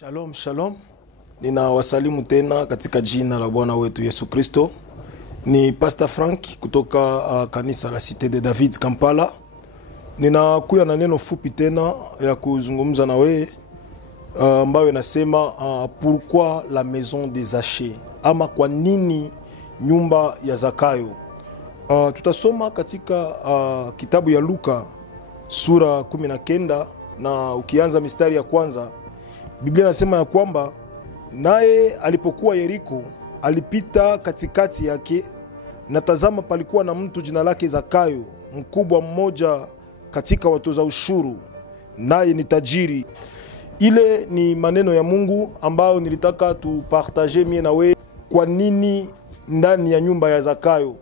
Shalom, shalom. Ninawasalimu tena katika jina la Bwana wetu Yesu Kristo. Ni Pastor Frank kutoka kanisa la Cité de David Kampala. Ninakuja na neno fupi tena ya kuzungumza na wewe ambayo inasema pourquoi la maison des Zachée, ama kwa nini nyumba ya Zakayo. Tutasoma katika kitabu ya Luka sura 19 na ukianza mistari ya kwanza. Biblia inasema ya kwamba naye alipokuwa Yeriko alipita katikati yake, na tazama palikuwa na mtu jina lake Zakayo, mkubwa mmoja katika watoza ushuru, naye ni tajiri. Ile ni maneno ya Mungu ambayo nilitaka tupartage mie na we. Kwa nini ndani ya nyumba ya Zakayo?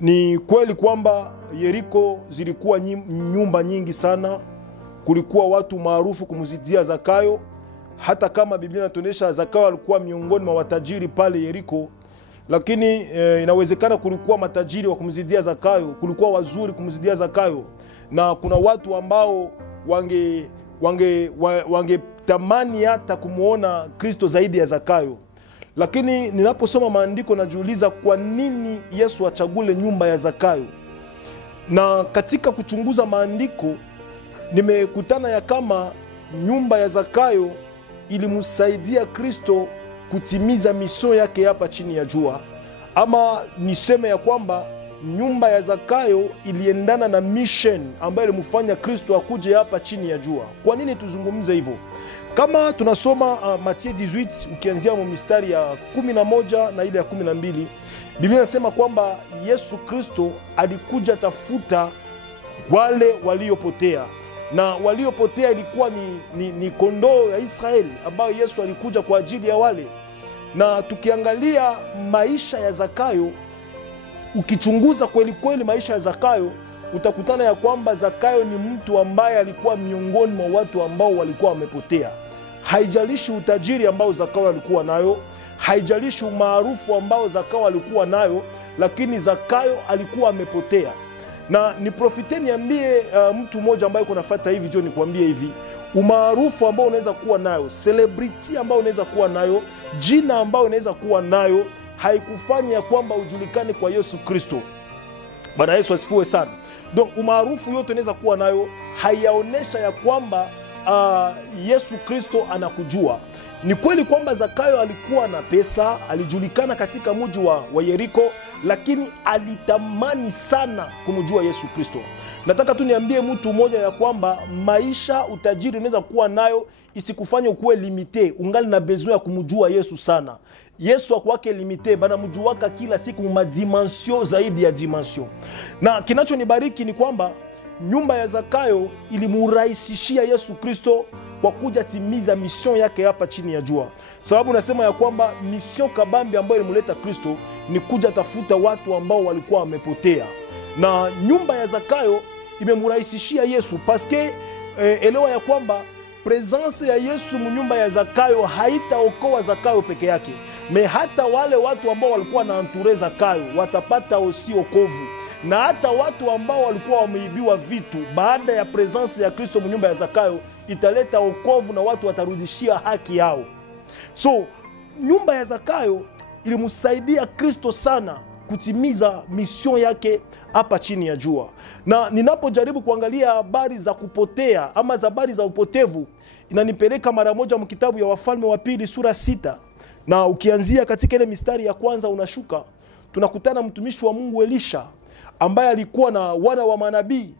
Ni kweli kwamba Yeriko zilikuwa nyumba nyingi sana, kulikuwa watu maarufu kumzidia Zakayo. Hata kama Biblia inatuonyesha Zakayo alikuwa miongoni mwa watajiri pale Yeriko, lakini inawezekana kulikuwa matajiri wa kumzidia Zakayo, kulikuwa wazuri kumzidia Zakayo, na kuna watu ambao wangetamani hata kumuona Kristo zaidi ya Zakayo. Lakini ninaposoma maandiko najiuliza kwa nini Yesu achagule nyumba ya Zakayo. Na katika kuchunguza maandiko nimekutana ya kama nyumba ya Zakayo ilimsaidia Kristo kutimiza misio yake hapa chini ya jua, ama niseme ya kwamba nyumba ya Zakayo iliendana na mission ambayo ilimfanya Kristo akuje hapa chini ya jua. Kwa nini tuzungumze hivyo? Kama tunasoma Mathayo 18 ukianzia mistari ya 11 na ile ya 12, Biblia inasema kwamba Yesu Kristo alikuja tafuta wale waliopotea, na waliopotea ilikuwa ni kondoo ya Israeli ambayo Yesu alikuja kwa ajili ya wale. Na tukiangalia maisha ya Zakayo, ukichunguza kweli kweli maisha ya Zakayo, utakutana ya kwamba Zakayo ni mtu ambaye alikuwa miongoni mwa watu ambao walikuwa wamepotea. Haijalishi utajiri ambao Zakayo alikuwa nayo, haijalishi umaarufu ambao Zakayo alikuwa nayo, lakini Zakayo alikuwa amepotea. Na ni profite niambie mtu mmoja ambaye kunafuata hivi video, nikwambie hivi, umaarufu ambao unaweza kuwa nayo, celebrity ambao unaweza kuwa nayo, jina ambao unaweza kuwa nayo, haikufanya ya kwamba ujulikane kwa Yesu Kristo. Bwana Yesu asifiwe sana. Donc umaarufu yote unaweza kuwa nayo, haiyaonesha ya kwamba Yesu Kristo anakujua. Ni kweli kwamba Zakayo alikuwa na pesa, alijulikana katika mji wa Yeriko, lakini alitamani sana kumjua Yesu Kristo. Nataka tu niambie mtu mmoja ya kwamba maisha, utajiri unaweza kuwa nayo, isikufanye ukuwe limite, ungali na besoin ya kumjua Yesu sana. Yesu akwake limite, bana mjuaka kila siku madimension zaidi ya dimension. Na kinachonibariki ni kwamba nyumba ya Zakayo ilimurahisishia Yesu Kristo kwa kuja timiza mission yake hapa chini ya jua. Sababu nasema ya kwamba mission kabambi ambayo ilimuleta Kristo ni kuja tafuta watu ambao walikuwa wamepotea. Na nyumba ya Zakayo imemurahisishia Yesu paske elewa ya kwamba presence ya Yesu mnyumba ya Zakayo haitaokoa Zakayo peke yake, me hata wale watu ambao walikuwa na entoure Zakayo watapata osi okovu, na hata watu ambao walikuwa wameibiwa vitu, baada ya presence ya Kristo mnyumba ya Zakayo italeta okovu na watu watarudishia haki yao. So nyumba ya Zakayo ilimsaidia Kristo sana kutimiza mission yake hapa chini ya jua. Na ninapojaribu kuangalia habari za kupotea ama habari za upotevu, inanipeleka mara moja mkitabu ya Wafalme wa Pili sura 6, na ukianzia katika ile mistari ya kwanza unashuka, tunakutana mtumishi wa Mungu Elisha ambaye alikuwa na wana wa manabii.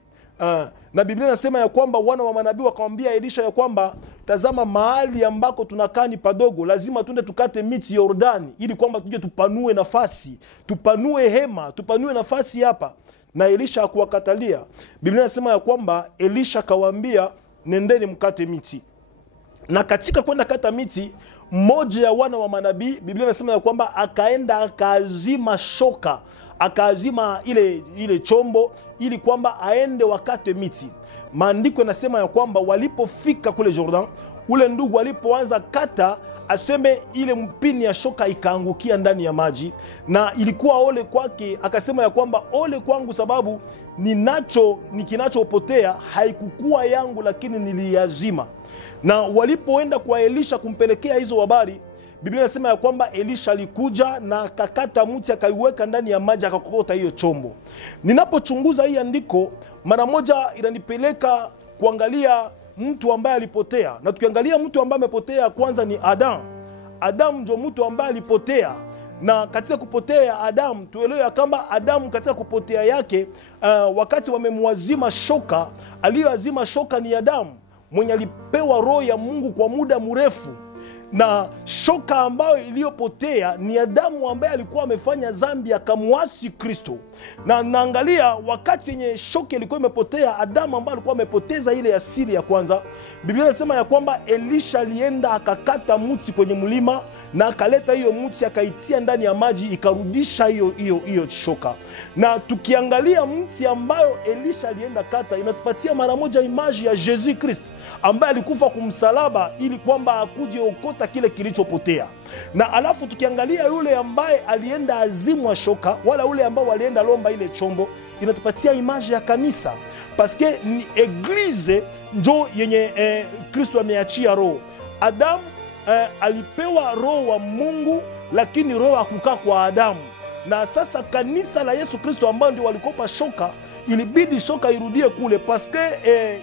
Na Biblia inasema ya kwamba wana wa manabii wakamwambia Elisha ya kwamba tazama, mahali ambako tunakaa ni padogo, lazima tuende tukate miti Yordani ili kwamba tuje tupanue nafasi, tupanue hema, tupanue nafasi hapa. Na Elisha hakuwakatalia. Biblia inasema ya kwamba Elisha akawaambia nendeni mkate miti. Na katika kwenda kata miti, mmoja ya wana wa manabii, Biblia inasema ya kwamba akaenda akaazima shoka, akaazima ile chombo ili kwamba aende wakate miti. Maandiko yanasema ya kwamba walipofika kule Jordan, ule ndugu alipoanza kata, aseme ile mpini ya shoka ikaangukia ndani ya maji, na ilikuwa ole kwake. Akasema ya kwamba ole kwangu, sababu nikinachopotea haikukuwa yangu, lakini niliazima. Na walipoenda kwa Elisha kumpelekea hizo habari, Biblia inasema ya kwamba Elisha alikuja na akakata mti akaiweka ndani ya maji akakokota hiyo chombo. Ninapochunguza hii andiko, mara moja inanipeleka kuangalia mtu ambaye alipotea. Na tukiangalia mtu ambaye amepotea, kwanza ni Adam. Adam ndio mtu ambaye alipotea. Na katika kupotea ya Adam, tuelewe ya kwamba Adam katika kupotea yake, wakati wamemwazima shoka, aliyoazima shoka ni Adam, mwenye alipewa roho ya Mungu kwa muda mrefu. Na shoka ambayo iliyopotea ni Adamu ambaye alikuwa amefanya dhambi akamwasi Kristo. Na naangalia wakati yenye shoka ilikuwa imepotea, Adamu ambaye alikuwa amepoteza ile asili ya kwanza, Biblia inasema ya kwamba Elisha alienda akakata mti kwenye mlima na akaleta hiyo mti akaitia ndani ya maji ikarudisha hiyo shoka. Na tukiangalia mti ambayo Elisha alienda kata, inatupatia mara moja imaji ya Jesus Christ ambaye alikufa kumsalaba ili kwamba akuje okota kile kilichopotea. Na alafu tukiangalia yule ambaye alienda azimwa shoka, wala yule ambao walienda lomba ile chombo, inatupatia imaji ya kanisa. Paske ni eglize njo yenye Kristo ameachia roho. Adam alipewa roho wa Mungu, lakini roho hakukaa kwa Adamu. Na sasa kanisa la Yesu Kristo ambao ndio walikopa shoka, ilibidi shoka irudie kule, paske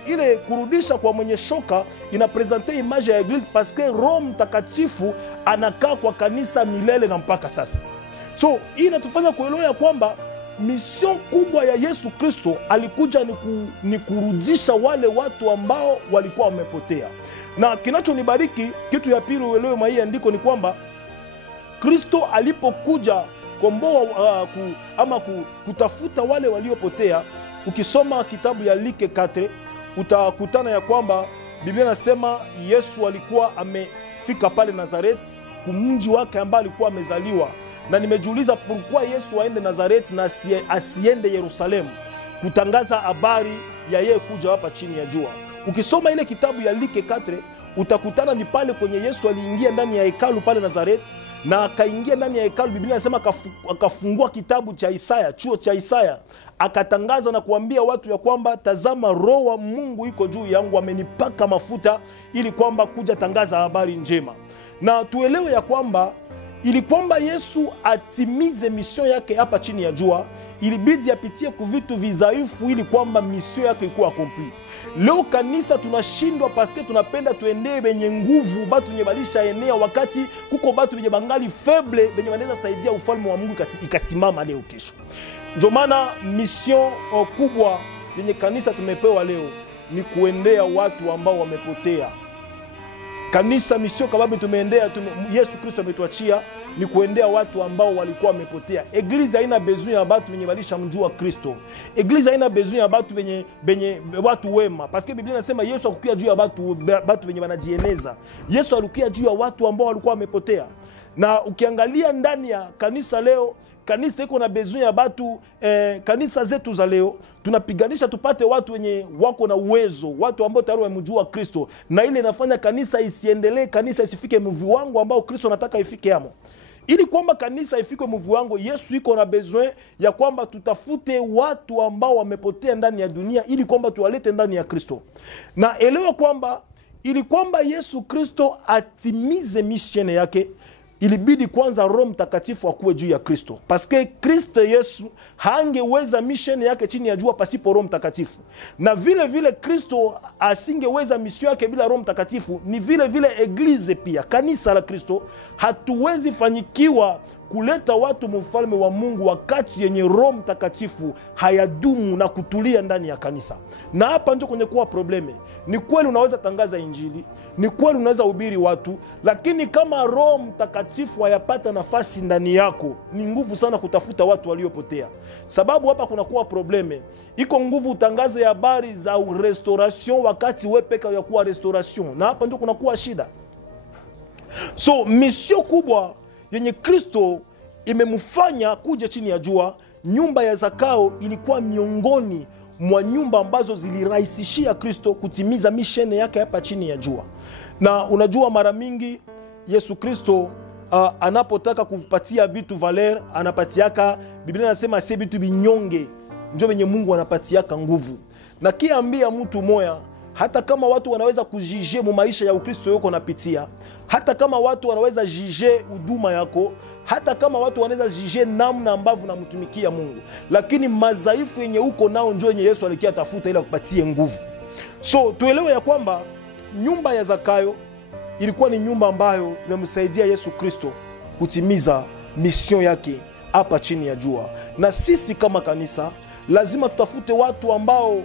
ile kurudisha kwa mwenye shoka inapresente image ya eglise, paske Roho Mtakatifu anakaa kwa kanisa milele na mpaka sasa. So hii inatufanya kuelewa ya kwamba mission kubwa ya Yesu Kristo alikuja ni kurudisha wale watu ambao walikuwa wamepotea. Na kinachonibariki, kitu ya pili uelewe mwa hii andiko ni kwamba Kristo alipokuja komboa kutafuta wale waliopotea, ukisoma kitabu ya Luke 4 utakutana ya kwamba Biblia nasema Yesu alikuwa amefika pale Nazareti, kumji wake ambao alikuwa amezaliwa. Na nimejiuliza pourquoi Yesu aende Nazareti na asiende Yerusalemu kutangaza habari ya yeye kuja hapa chini ya jua. Ukisoma ile kitabu ya Luke 4 utakutana ni pale kwenye Yesu aliingia ndani ya hekalu pale Nazareti, na akaingia ndani ya hekalu. Biblia inasema akafungua kitabu cha Isaya, chuo cha Isaya, akatangaza na kuambia watu ya kwamba tazama, roho wa Mungu iko juu yangu, amenipaka mafuta ili kwamba kuja tangaza habari njema. Na tuelewe ya kwamba ili kwamba Yesu atimize mission yake hapa chini ya jua, ilibidi apitie kuvitu vizaifu ili kwamba mission yake ikuwa accompli. Leo kanisa tunashindwa paske tunapenda tuendee benye nguvu, batu nye balisha enea, wakati kuko batu benye bangali feble benye wanaweza saidia ufalme wa Mungu ikasimama leo kesho. Ndio maana mission kubwa yenye kanisa tumepewa leo ni kuendea watu ambao wamepotea. Kanisa mission kababu tumeendea, Yesu Kristo ametuachia ni kuendea watu ambao walikuwa wamepotea. Eglise haina besoin ya watu wenye walisha mjua Kristo. Eglise haina besoin ya watu benye watu wema, paske Biblia inasema Yesu hakukia juu ya watu wenye wanajieneza. Yesu alikuja juu ya watu ambao walikuwa wamepotea. Na ukiangalia ndani ya kanisa leo, kanisa iko na besoin ya watu. Kanisa zetu za leo tunapiganisha tupate watu wenye wako na uwezo, watu ambao tayari wamjua Kristo, na ile inafanya kanisa isiendelee, kanisa isifike mviwango ambao Kristo anataka ifike amo. Ili kwamba kanisa ifike mviwango, Yesu iko na besoin ya kwamba tutafute watu ambao wamepotea ndani ya dunia ili kwamba tuwalete ndani ya Kristo. Na elewa kwamba ili kwamba Yesu Kristo atimize mission yake, ilibidi kwanza Roho Mtakatifu akuwe juu ya Kristo. Paske Kristo Yesu hangeweza mission yake chini ya jua pasipo Roho Mtakatifu. Na vile vile Kristo asingeweza mission yake bila Roho Mtakatifu. Ni vile vile eglise pia, kanisa la Kristo, hatuwezi fanyikiwa kuleta watu mfalme wa Mungu wakati yenye Roho Mtakatifu hayadumu na kutulia ndani ya kanisa. Na hapa ndio kwenye kuwa probleme. Ni kweli unaweza tangaza injili, ni kweli unaweza hubiri watu, lakini kama Roho Mtakatifu hayapata nafasi ndani yako, ni nguvu sana kutafuta watu waliopotea. Sababu hapa kuna kuwa probleme. Iko nguvu utangaze habari za restauration wakati wewe peka ya kuwa restauration. Na hapa ndio kuna kuwa shida. So mission kubwa yenye Kristo imemfanya kuja chini ya jua, nyumba ya Zakao ilikuwa miongoni mwa nyumba ambazo zilirahisishia Kristo kutimiza mission yake hapa chini ya jua. Na unajua mara mingi Yesu Kristo anapotaka kupatia vitu valer, anapatiaka, Biblia inasema si vitu binyonge ndio venye Mungu anapatiaka nguvu. Na kiambia mtu moya, hata kama watu wanaweza kujije mu maisha ya Ukristo yako napitia, hata kama watu wanaweza jije huduma yako, hata kama watu wanaweza jije namna ambavyo namtumikia Mungu, lakini madhaifu yenye uko nao ndio yenye Yesu alikia tafuta ili akupatie nguvu. So tuelewe ya kwamba nyumba ya Zakayo ilikuwa ni nyumba ambayo imemsaidia Yesu Kristo kutimiza mission yake hapa chini ya jua. Na sisi kama kanisa lazima tutafute watu ambao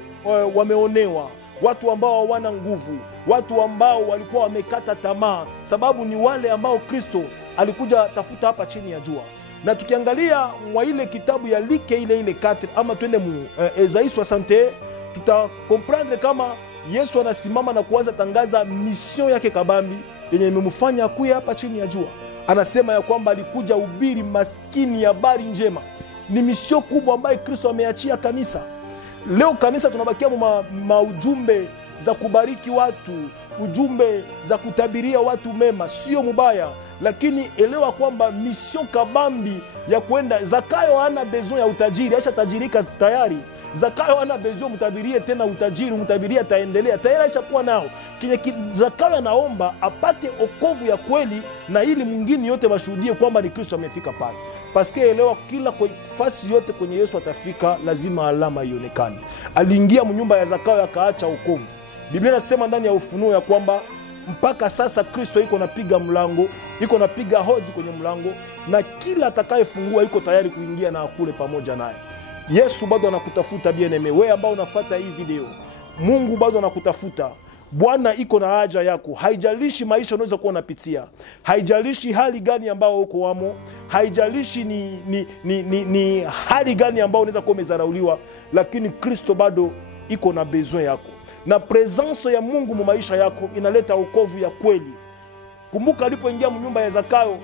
wameonewa, watu ambao hawana nguvu, watu ambao walikuwa wamekata tamaa, sababu ni wale ambao Kristo alikuja tafuta hapa chini ya jua. Na tukiangalia mwa ile kitabu ya Like ile 4 ama twende mu Esaïe 61, tutakomprendre kama Yesu anasimama na kuanza tangaza mission yake kabambi yenye imemfanya kuja hapa chini ya jua. Anasema ya kwamba alikuja ubiri maskini habari njema. Ni mission kubwa ambayo Kristo ameachia kanisa. Leo kanisa tunabakia maujumbe za kubariki watu, ujumbe za kutabiria watu mema, sio mubaya, lakini elewa kwamba mission kabambi ya kwenda. Zakayo hana besoin ya utajiri, aisha tajirika tayari. Zakayo hana besoin mtabirie tena utajiri, mtabiria taendelea, tayari aisha kuwa nao. Zakayo anaomba apate okovu ya kweli, na ili mwingine yote washuhudie kwamba ni Kristo amefika pale. Paske elewa, kila fasi yote kwenye Yesu atafika lazima alama ionekane. Aliingia mnyumba ya Zakayo akaacha okovu. Biblia inasema ndani ya Ufunuo ya kwamba mpaka sasa Kristo iko napiga mlango, iko napiga hodi kwenye mlango, na kila atakayefungua iko tayari kuingia na akule pamoja naye. Yesu bado anakutafuta bien-aimé. Wewe ambao unafuata hii video, Mungu bado anakutafuta. Bwana iko na haja yako. Haijalishi maisha unaweza kuwa unapitia, haijalishi hali gani ambao uko wamo, haijalishi ni hali gani ambao unaweza kuwa umezarauliwa, lakini Kristo bado iko na besoin yako. Na presence ya Mungu mu maisha yako inaleta wokovu ya kweli. Kumbuka alipoingia mnyumba ya Zakayo,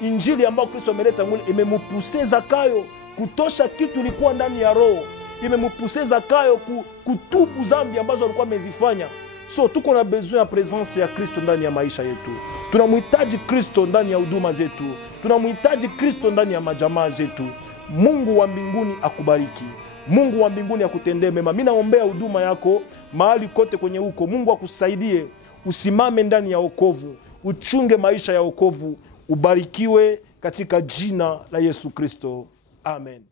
injili ambayo Kristo ameleta mwili imemupuse Zakayo kutosha kitu ilikuwa ndani ya roho, imemupuse Zakayo kutubu zambi ambazo alikuwa amezifanya. So tuko na besoin ya presence ya Kristo ndani ya maisha yetu. Tunamhitaji Kristo ndani ya huduma zetu. Tunamhitaji Kristo ndani ya majamaa zetu. Mungu wa mbinguni akubariki. Mungu wa mbinguni akutendee mema. Mimi naombea huduma yako mahali kote kwenye huko. Mungu akusaidie usimame ndani ya wokovu, uchunge maisha ya wokovu. Ubarikiwe katika jina la Yesu Kristo. Amen.